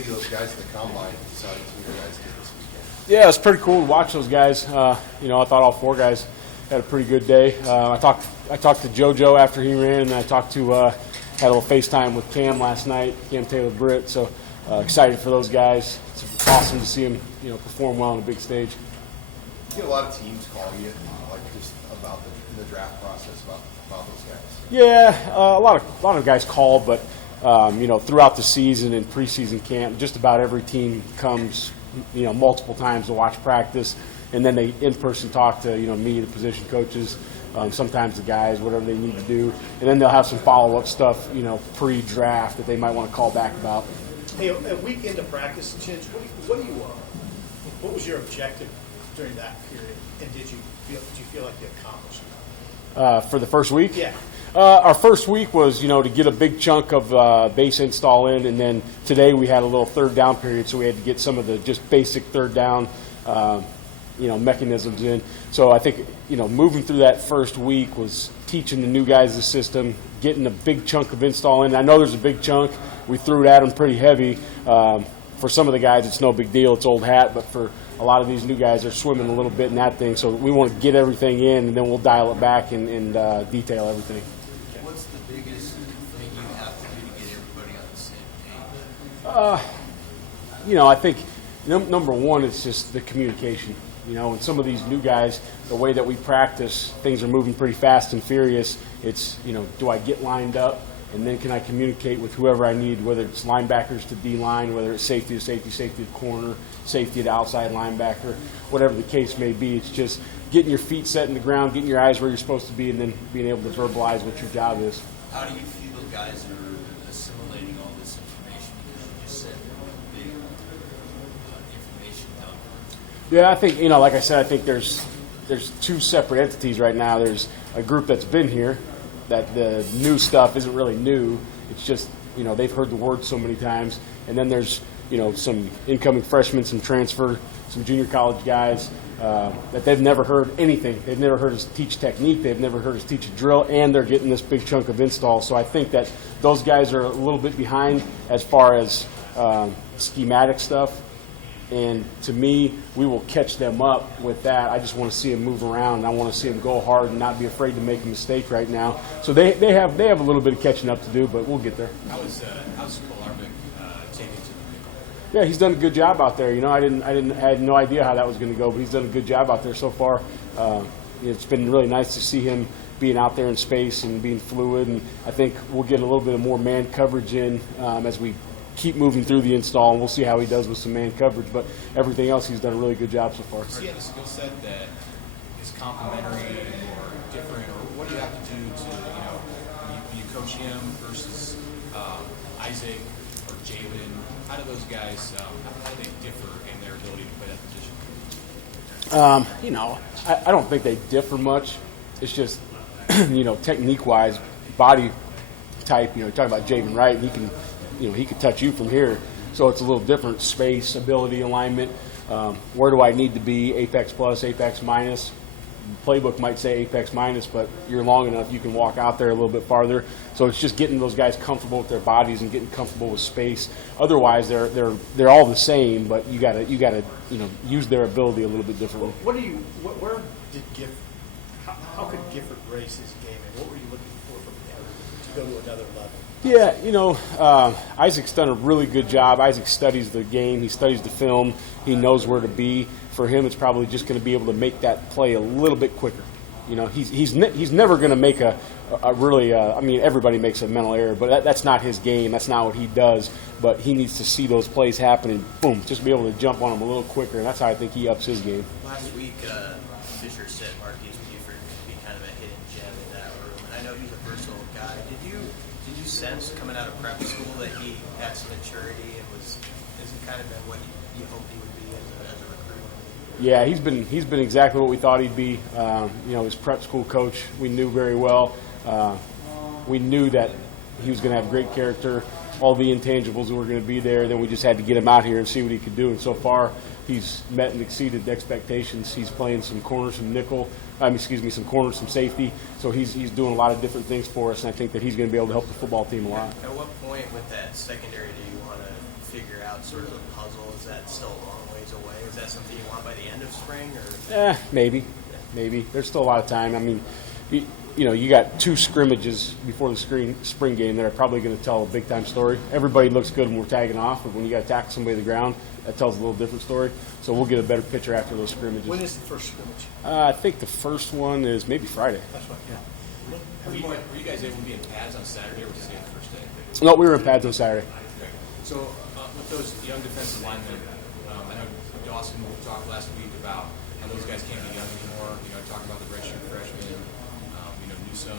think of those guys in the combine deciding who your guys did this weekend? Yeah, it was pretty cool to watch those guys. I thought all four guys had a pretty good day. I talked to JoJo after he ran, and I talked to had a little FaceTime with Cam last night, Cam Taylor-Britt. So excited for those guys. It's awesome to see them, perform well on a big stage. You get a lot of teams call you, just about the draft process about those guys. Yeah, a lot of guys call, but throughout the season and preseason camp, just about every team comes, multiple times to watch practice, and then they in-person talk to me, the position coaches, sometimes the guys, whatever they need to do, and then they'll have some follow-up stuff, pre-draft that they might want to call back about. Hey, a week into practice, Chinch, what was your objective during that period, and did you feel like you accomplished it? For the first week? Yeah. Our first week was, to get a big chunk of base install in, and then today we had a little third down period, so we had to get some of the just basic third down, mechanisms in. So I think, moving through that first week was teaching the new guys the system, getting a big chunk of install in. I know there's a big chunk. We threw it at them pretty heavy. For some of the guys, it's no big deal. It's old hat, but for a lot of these new guys, they're swimming a little bit in that thing. So we want to get everything in, and then we'll dial it back and detail everything. What's the biggest thing you have to do to get everybody on the same page? I think number one is just the communication. And some of these new guys, the way that we practice, things are moving pretty fast and furious. It's, do I get lined up, and then can I communicate with whoever I need, whether it's linebackers to D-line, whether it's safety to safety, safety to corner, safety to outside linebacker, whatever the case may be. It's just getting your feet set in the ground, getting your eyes where you're supposed to be, and then being able to verbalize what your job is. How do you feel guys are assimilating all this information? Because you just said big information dump. Yeah, I think, like I said, I think there's two separate entities right now. There's a group that's been here, that the new stuff isn't really new. It's just, they've heard the word so many times. And then there's, some incoming freshmen, some transfer, some junior college guys that they've never heard anything. They've never heard us teach technique. They've never heard us teach a drill, and they're getting this big chunk of install. So I think that those guys are a little bit behind as far as schematic stuff. And to me, we will catch them up with that. I just want to see them move around, and I want to see them go hard and not be afraid to make a mistake right now. So they have a little bit of catching up to do, but we'll get there. How's Kolarvik taking to the nickel? Yeah, he's done a good job out there. I had no idea how that was going to go, but he's done a good job out there so far. It's been really nice to see him being out there in space and being fluid, and I think we'll get a little bit of more man coverage in as we keep moving through the install, and we'll see how he does with some man coverage. But everything else, he's done a really good job so far. Does he have a skill set that is complementary or different, or what do you have to do to, when you coach him versus Isaac or Jalen? How do those guys, how do they differ in their ability to play that position? I don't think they differ much. It's just, technique-wise, body type. You talk about Javen Wright, and he could touch you from here, so it's a little different space, ability, alignment. Where do I need to be? Apex plus, apex minus. The playbook might say apex minus, but you're long enough, you can walk out there a little bit farther. So it's just getting those guys comfortable with their bodies and getting comfortable with space. Otherwise, they're all the same, but you gotta use their ability a little bit differently. How could Gifford raise his game, and what were you looking for from him to go to another level? Yeah, Isaac's done a really good job. Isaac studies the game. He studies the film. He knows where to be. For him, it's probably just going to be able to make that play a little bit quicker. He's never going to make a really. Everybody makes a mental error, but that's not his game. That's not what he does. But he needs to see those plays happen and boom, just be able to jump on them a little quicker. And that's how I think he ups his game. Last week, Fisher said Marquise Buford could be kind of a hidden gem in that room, and I know he's a versatile guy. Did you sense coming out of prep school that he had some maturity and has he kind of been what you hoped he would be as a recruit? Yeah, he's been exactly what we thought he'd be. His prep school coach we knew very well. We knew that he was going to have great character, all the intangibles were going to be there. Then we just had to get him out here and see what he could do. And so far, he's met and exceeded expectations. He's playing some corners, some corners, some safety. So he's doing a lot of different things for us, and I think that he's going to be able to help the football team a lot. At what point with that secondary do you want to figure out sort of the puzzle? Is that still a long ways away? Is that something you want by the end of spring? Or Maybe. There's still a lot of time. I mean, you got 2 scrimmages before the spring game that are probably going to tell a big-time story. Everybody looks good when we're tagging off, but when you got to tackle somebody to the ground, that tells a little different story. So we'll get a better picture after those scrimmages. When is the first scrimmage? I think the first one is maybe Friday. That's right. Yeah. Were you guys able to be in pads on Saturday, or was it the first day? No, we were in pads on Saturday. Okay. So with those young defensive linemen, I know Dawson talked last week about how those guys can't be young anymore. Talking about the redshirt freshmen, Newsome.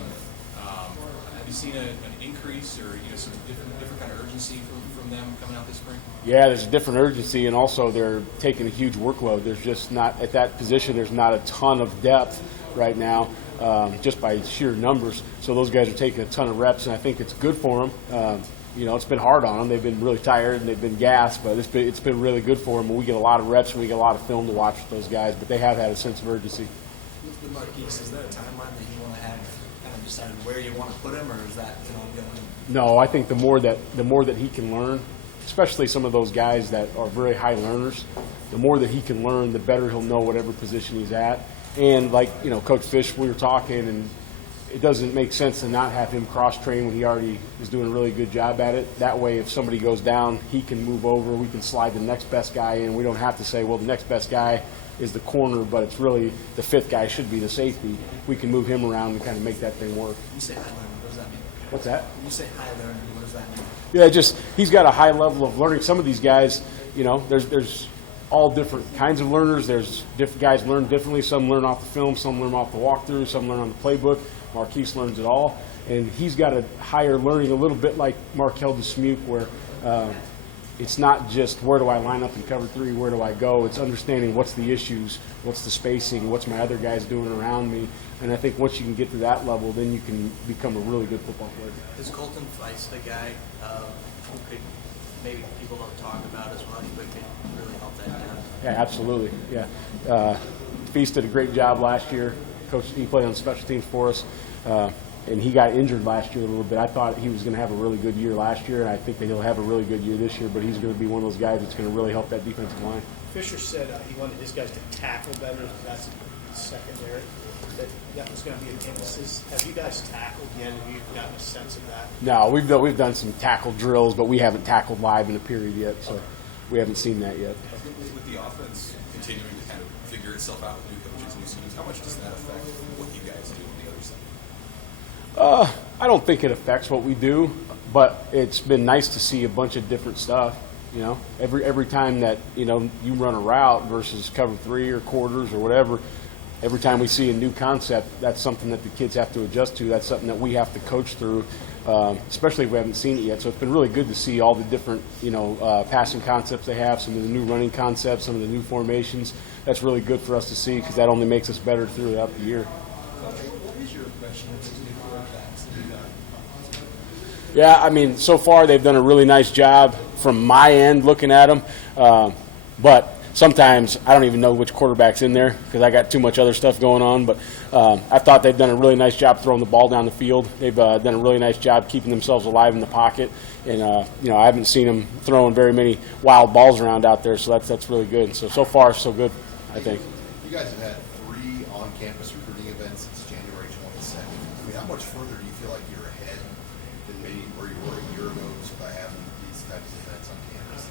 Have you seen an increase or some different kind of urgency from them coming out this spring? Yeah, there's a different urgency, and also they're taking a huge workload. There's just not, at that position, there's not a ton of depth right now, just by sheer numbers. So those guys are taking a ton of reps, and I think it's good for them. It's been hard on them. They've been really tired and they've been gassed, but it's been really good for them. And we get a lot of reps and we get a lot of film to watch with those guys, but they have had a sense of urgency. With Marquise, is there a timeline that you want to have kind of decided where you want to put him, or is that an ongoing? No, I think the more that he can learn, especially some of those guys that are very high learners, the more that he can learn, the better he'll know whatever position he's at. And like Coach Fish, we were talking, and it doesn't make sense to not have him cross-train when he already is doing a really good job at it. That way, if somebody goes down, he can move over. We can slide the next best guy in. We don't have to say, well, the next best guy is the corner, but it's really the 5th guy should be the safety. We can move him around and kind of make that thing work. You say high learning, what does that mean? What's that? When you say high learning, what does that mean? Yeah, just he's got a high level of learning. Some of these guys, there's all different kinds of learners. There's different guys learn differently. Some learn off the film, some learn off the walkthrough, some learn on the playbook. Marquise learns it all, and he's got a higher learning, a little bit like Markel DeSmuke, where it's not just where do I line up in cover 3, where do I go. It's understanding what's the issues, what's the spacing, what's my other guys doing around me. And I think once you can get to that level, then you can become a really good football player. Is Colton Feist a guy who could, maybe people don't talk about as much, but could really help that down? Yeah, absolutely. Yeah, Feast did a great job last year. He played on special teams for us, and he got injured last year a little bit. I thought he was going to have a really good year last year, and I think that he'll have a really good year this year, but he's going to be one of those guys that's going to really help that defensive line. Fisher said he wanted his guys to tackle better. That's secondary. That was going to be an emphasis. Have you guys tackled yet? Have you gotten a sense of that? No, we've done some tackle drills, but we haven't tackled live in a period yet, so we haven't seen that yet. With the offense continuing to kind of figure itself out with new coaches, new schemes, how much does that affect what you guys do on the other side? I don't think it affects what we do, but it's been nice to see a bunch of different stuff. Every time that you run a route versus cover 3 or quarters or whatever, every time we see a new concept, that's something that the kids have to adjust to. That's something that we have to coach through, especially if we haven't seen it yet. So it's been really good to see all the different passing concepts they have, some of the new running concepts, some of the new formations. That's really good for us to see because that only makes us better throughout the year. What is your impression of these new quarterbacks that you got? Yeah, I mean, so far they've done a really nice job from my end looking at them. But sometimes I don't even know which quarterback's in there because I got too much other stuff going on. But I thought they've done a really nice job throwing the ball down the field. They've done a really nice job keeping themselves alive in the pocket. And, I haven't seen them throwing very many wild balls around out there, so that's really good. So far, so good, I think. You guys have had 3 on-campus recruiting events since January 22nd. I mean, how much further do you feel like you're ahead than maybe where you were a year ago just by having these types of events on campus?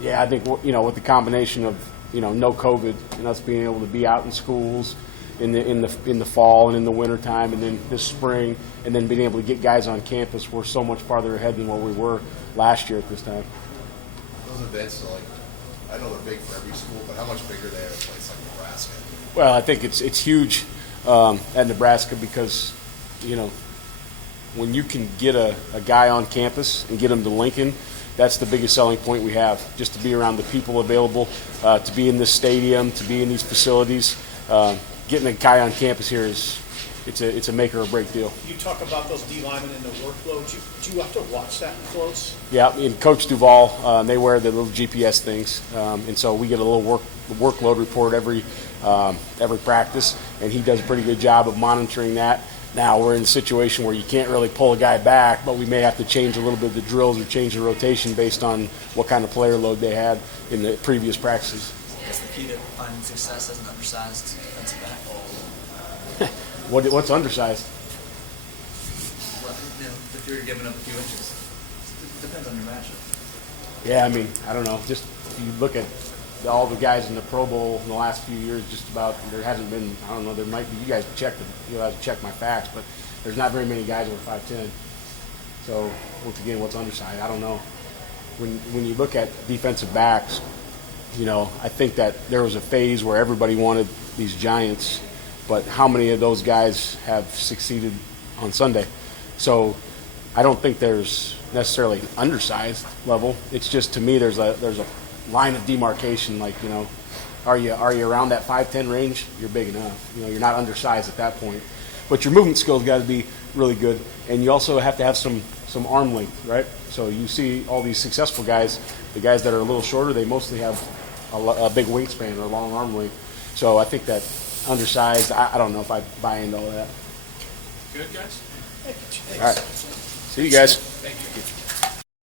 Yeah, I think, with the combination of, no COVID and us being able to be out in schools in the fall and in the wintertime and then this spring and then being able to get guys on campus, we're so much farther ahead than what we were last year at this time. Those events are I know they're big for every school, but how much bigger they are in a place like Nebraska? Well, I think it's huge at Nebraska because, when you can get a guy on campus and get him to Lincoln, that's the biggest selling point we have, just to be around the people available, to be in this stadium, to be in these facilities. Getting a guy on campus here it's a make or a break deal. You talk about those D linemen and the workload. Do you have to watch that close? Yeah, and Coach Duval, they wear the little GPS things, and so we get a little workload report every practice, and he does a pretty good job of monitoring that. Now we're in a situation where you can't really pull a guy back, but we may have to change a little bit of the drills or change the rotation based on what kind of player load they had in the previous practices. I guess the key to finding success as an undersized defensive back. What's undersized? Well, you know, if you're giving up a few inches, it depends on your matchup. Yeah, I mean, I don't know. Just if you look at all the guys in the Pro Bowl in the last few years, just about there hasn't been. I don't know. There might be. You guys check my facts, but there's not very many guys over 5'10". So once again, what's undersized? I don't know. When you look at defensive backs, you know, I think that there was a phase where everybody wanted these giants, but how many of those guys have succeeded on Sunday? So I don't think there's necessarily an undersized level. It's just, to me, there's a line of demarcation. Like, you know, are you around that 5'10" range? You're big enough. You know, you're not undersized at that point. But your movement skills got to be really good, and you also have to have some arm length, right? So you see all these successful guys, the guys that are a little shorter, they mostly have a big wingspan or a long arm length. So I think that undersized, I don't know if I buy into all that. Good, guys? All right. See you guys. Thank you.